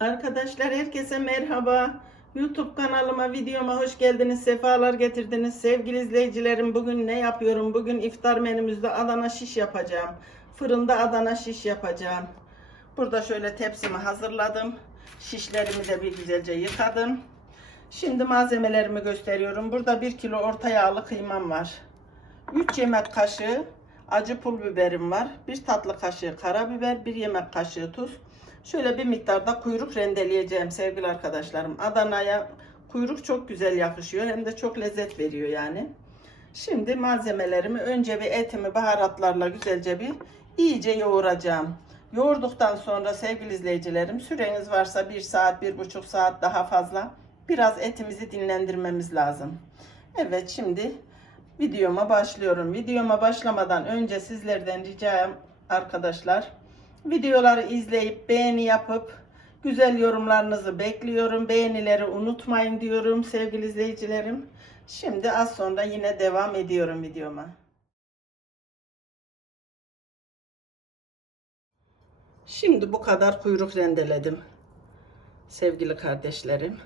Arkadaşlar herkese merhaba. YouTube kanalıma, videoma hoş geldiniz. Sefalar getirdiniz. Sevgili izleyicilerim bugün ne yapıyorum? Bugün iftar menümüzde Adana şiş yapacağım. Fırında Adana şiş yapacağım. Burada şöyle tepsimi hazırladım. Şişlerimi de bir güzelce yıkadım. Şimdi malzemelerimi gösteriyorum. Burada 1 kilo orta yağlı kıymam var. 3 yemek kaşığı acı pul biberim var. 1 tatlı kaşığı karabiber, 1 yemek kaşığı tuz. Şöyle bir miktarda kuyruk rendeleyeceğim sevgili arkadaşlarım. Adana'ya kuyruk çok güzel yakışıyor hem de çok lezzet veriyor yani. Şimdi malzemelerimi önce bir etimi baharatlarla güzelce bir iyice yoğuracağım. Yoğurduktan sonra sevgili izleyicilerim süreniz varsa 1 saat, 1,5 saat daha fazla biraz etimizi dinlendirmemiz lazım. Evet şimdi videoma başlıyorum. Videoma başlamadan önce sizlerden ricam arkadaşlar videoları izleyip beğeni yapıp güzel yorumlarınızı bekliyorum. Beğenileri unutmayın diyorum sevgili izleyicilerim. Şimdi az sonra yine devam ediyorum videoma. Şimdi bu kadar kuyruk rendeledim. Sevgili kardeşlerim.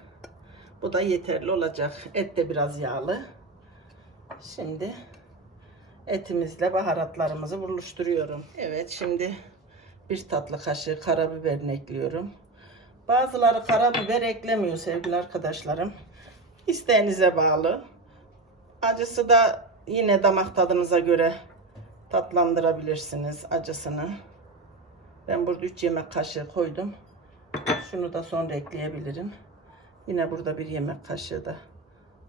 Bu da yeterli olacak. Et de biraz yağlı. Şimdi etimizle baharatlarımızı buluşturuyorum. Evet şimdi bir tatlı kaşığı karabiberini ekliyorum. Bazıları karabiber eklemiyor sevgili arkadaşlarım. İsteğinize bağlı. Acısı da yine damak tadınıza göre tatlandırabilirsiniz acısını. Ben burada 3 yemek kaşığı koydum. Şunu da sonra ekleyebilirim. Yine burada bir yemek kaşığı da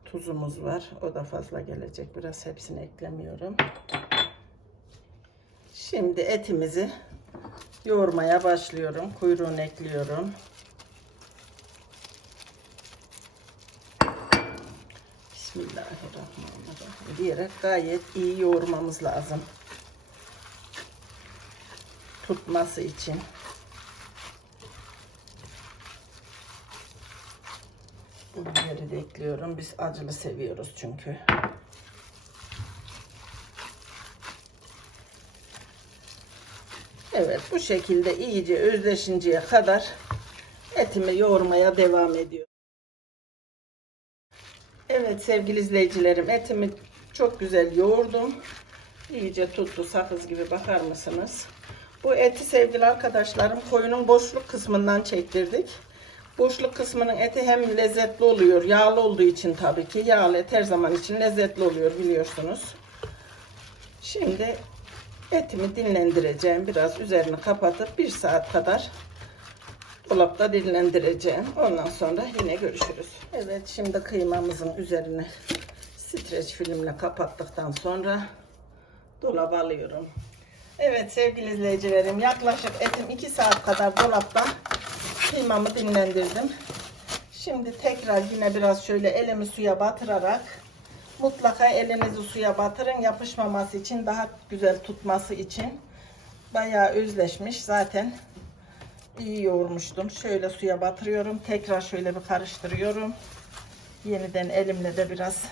tuzumuz var. O da fazla gelecek. Biraz hepsini eklemiyorum. Şimdi etimizi yoğurmaya başlıyorum. Kuyruğunu ekliyorum. Bismillahirrahmanirrahim diyerek gayet iyi yoğurmamız lazım. Tutması için. Biberi de ekliyorum. Biz acılı seviyoruz çünkü. Evet bu şekilde iyice özleşinceye kadar etimi yoğurmaya devam ediyorum. Evet sevgili izleyicilerim etimi çok güzel yoğurdum. İyice tuttu sakız gibi bakar mısınız? Bu eti sevgili arkadaşlarım koyunun boşluk kısmından çektirdik. Boşluk kısmının eti hem lezzetli oluyor. Yağlı olduğu için tabii ki. Yağlı et her zaman için lezzetli oluyor biliyorsunuz. Şimdi etimi dinlendireceğim. Biraz üzerini kapatıp bir saat kadar dolapta dinlendireceğim. Ondan sonra yine görüşürüz. Evet şimdi kıymamızın üzerini streç filmle kapattıktan sonra dolaba alıyorum. Evet sevgili izleyicilerim yaklaşık etim 2 saat kadar dolapta kıymamı dinlendirdim. Şimdi tekrar yine biraz şöyle elimi suya batırarak mutlaka elinizi suya batırın yapışmaması için daha güzel tutması için bayağı özleşmiş zaten iyi yoğurmuştum. Şöyle suya batırıyorum. Tekrar şöyle bir karıştırıyorum. Yeniden elimle de biraz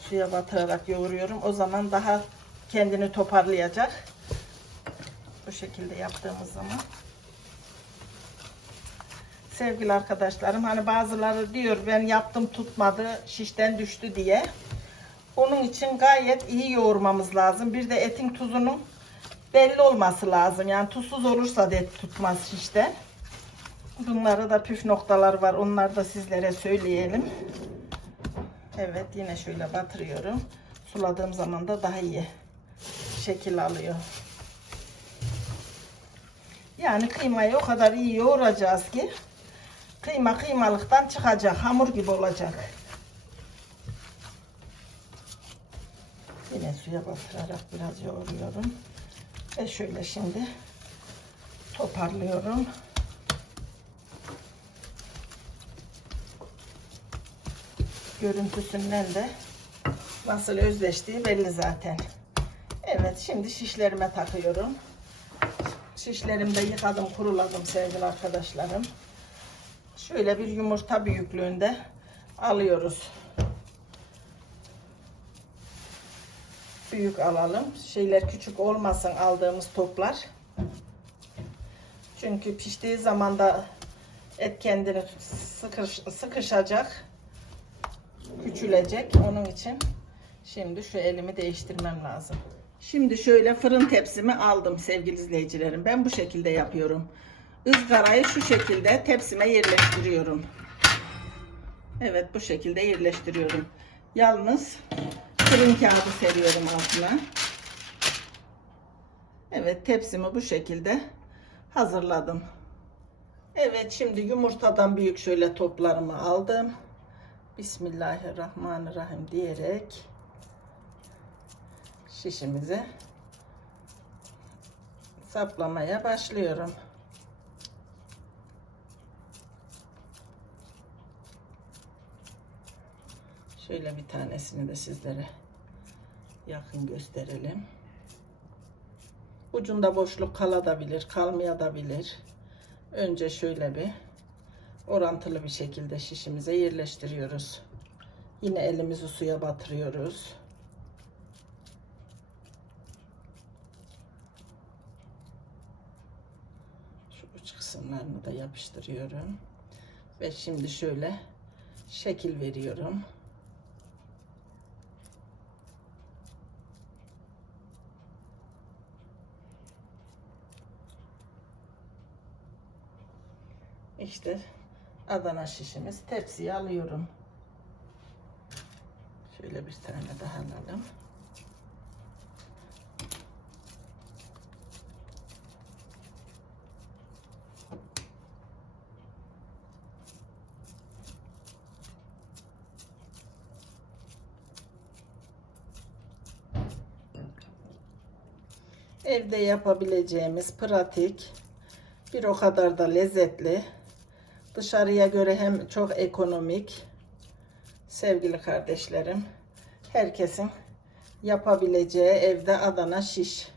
suya batırarak yoğuruyorum. O zaman daha kendini toparlayacak. Bu şekilde yaptığımız zaman. Sevgili arkadaşlarım hani bazıları diyor ben yaptım tutmadı şişten düştü diye. Onun için gayet iyi yoğurmamız lazım. Bir de etin tuzunun belli olması lazım. Yani tuzsuz olursa da et tutmaz şişten. Bunlarda da püf noktalar var. Onları da sizlere söyleyelim. Evet yine şöyle batırıyorum. Suladığım zaman da daha iyi şekil alıyor. Yani kıymayı o kadar iyi yoğuracağız ki kıyma kıymalıktan çıkacak. Hamur gibi olacak. Yine suya batırarak biraz yoğuruyorum. Ve şöyle şimdi toparlıyorum. Görüntüsünden de nasıl özleştiği belli zaten. Evet şimdi şişlerime takıyorum. Şişlerimi de yıkadım kuruladım sevgili arkadaşlarım. Şöyle bir yumurta büyüklüğünde alıyoruz. Büyük alalım. Şeyler küçük olmasın aldığımız toplar. Çünkü piştiği zaman da Et kendini sıkış, sıkışacak. Küçülecek. Onun için şimdi şu elimi değiştirmem lazım. Şimdi şöyle fırın tepsimi aldım sevgili izleyicilerim. Ben bu şekilde yapıyorum. Izgarayı şu şekilde tepsime yerleştiriyorum. Evet bu şekilde yerleştiriyorum. Yalnız fırın kağıdı seriyorum altına. Evet tepsimi bu şekilde hazırladım. Evet şimdi yumurtadan büyük şöyle toplarımı aldım. Bismillahirrahmanirrahim diyerek şişimizi saplamaya başlıyorum. Şöyle bir tanesini de sizlere yakın gösterelim. Ucunda boşluk kalabilir, kalmayabilir. Önce şöyle bir orantılı bir şekilde şişimize yerleştiriyoruz. Yine elimizi suya batırıyoruz. Şu uç kısımlarını da yapıştırıyorum. Ve şimdi şöyle şekil veriyorum. İşte Adana şişimiz. Tepsiye alıyorum. Şöyle bir tane daha alalım. Evde yapabileceğimiz pratik, bir o kadar da lezzetli. Dışarıya göre hem çok ekonomik. Sevgili kardeşlerim, herkesin yapabileceği evde Adana şiş.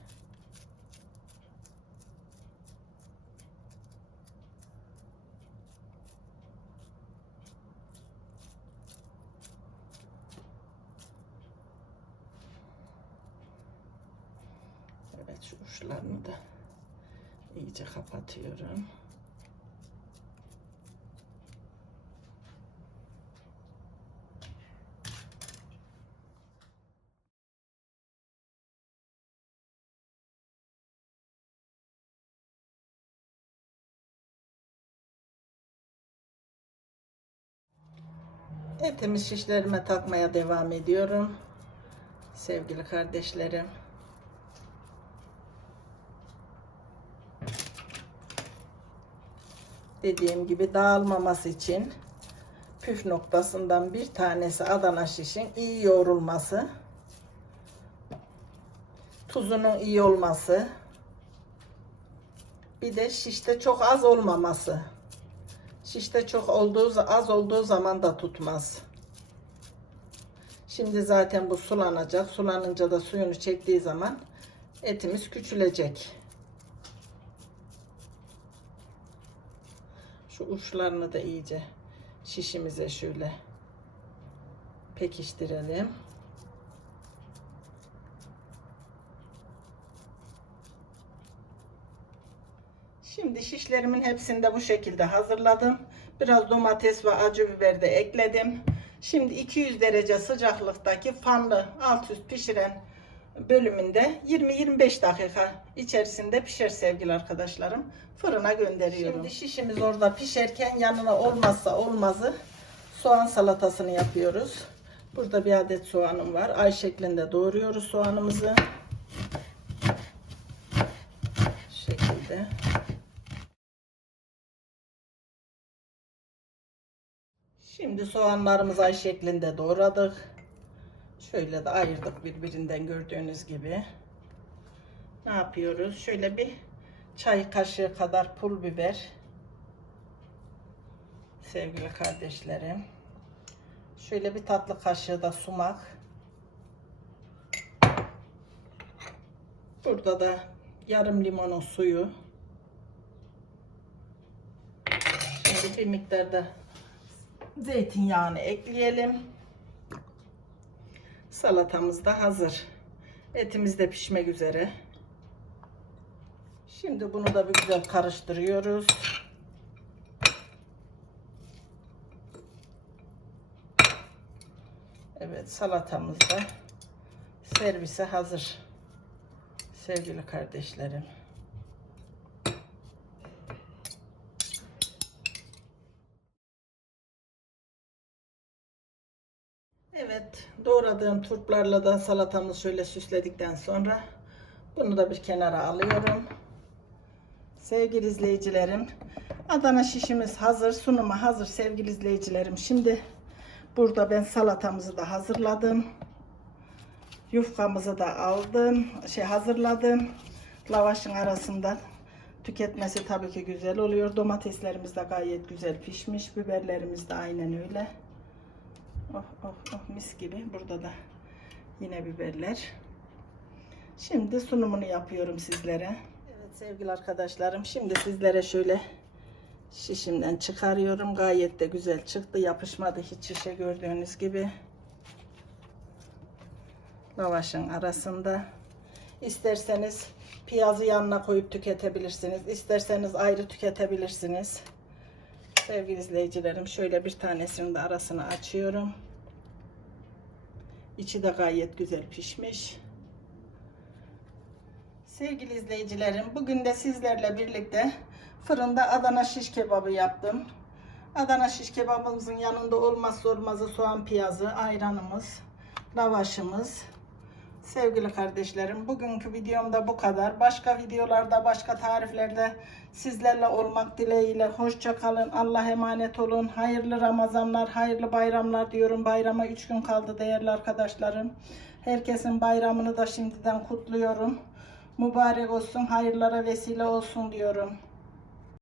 Evet şu uçlarını da iyice kapatıyorum. Etimi şişlerime takmaya devam ediyorum. Sevgili kardeşlerim. Dediğim gibi dağılmaması için püf noktasından bir tanesi Adana şişin iyi yoğrulması. Tuzunun iyi olması. Bir de şişte çok az olmaması. Şişte çok olduğu az olduğu zaman da tutmaz. Şimdi zaten bu sulanacak. Sulanınca da suyunu çektiği zaman etimiz küçülecek. Şu uçlarını da iyice şişimize şöyle pekiştirelim. Şimdi şişlerimin hepsini de bu şekilde hazırladım. Biraz domates ve acı biber de ekledim. Şimdi 200 derece sıcaklıktaki fanlı alt üst pişiren bölümünde 20-25 dakika içerisinde pişer sevgili arkadaşlarım. Fırına gönderiyorum. Şimdi şişimiz orada pişerken yanına olmazsa olmazı soğan salatasını yapıyoruz. Burada bir adet soğanım var. Ay şeklinde doğruyoruz soğanımızı. Şu şekilde. Şimdi soğanlarımızı ay şeklinde doğradık. Şöyle de ayırdık birbirinden gördüğünüz gibi. Ne yapıyoruz? Şöyle bir çay kaşığı kadar pul biber. Sevgili kardeşlerim. Şöyle bir tatlı kaşığı da sumak. Burada da yarım limonun suyu. Şimdi bir miktar da Zeytinyağını ekleyelim. Salatamız da hazır. Etimiz de pişmek üzere. Şimdi bunu da bir güzel karıştırıyoruz. Evet salatamız da servise hazır. Sevgili kardeşlerim. Doğradığım turplarla da salatamı şöyle süsledikten sonra bunu da bir kenara alıyorum. Sevgili izleyicilerim, Adana şişimiz hazır, sunuma hazır sevgili izleyicilerim. Şimdi burada ben salatamızı da hazırladım. Yufkamızı da aldım, şey hazırladım. Lavaşın arasından tüketmesi tabii ki güzel oluyor. Domateslerimiz de gayet güzel pişmiş. Biberlerimiz de aynen öyle. Oh oh oh mis gibi. Burada da yine biberler. Şimdi sunumunu yapıyorum sizlere. Evet sevgili arkadaşlarım şimdi sizlere şöyle şişimden çıkarıyorum. Gayet de güzel çıktı. Yapışmadı hiç şişe gördüğünüz gibi. Lavaşın arasında. İsterseniz piyazı yanına koyup tüketebilirsiniz. İsterseniz ayrı tüketebilirsiniz. Sevgili izleyicilerim şöyle bir tanesini de arasını açıyorum. İçi de gayet güzel pişmiş. Sevgili izleyicilerim bugün de sizlerle birlikte fırında Adana şiş kebabı yaptım. Adana şiş kebabımızın yanında olmazsa olmazı soğan piyazı, ayranımız, lavaşımız. Sevgili kardeşlerim bugünkü videomda bu kadar. Başka videolarda başka tariflerde sizlerle olmak dileğiyle. Hoşça kalın. Allah emanet olun. Hayırlı Ramazanlar, hayırlı bayramlar diyorum. Bayrama 3 gün kaldı değerli arkadaşlarım. Herkesin bayramını da şimdiden kutluyorum. Mübarek olsun, hayırlara vesile olsun diyorum.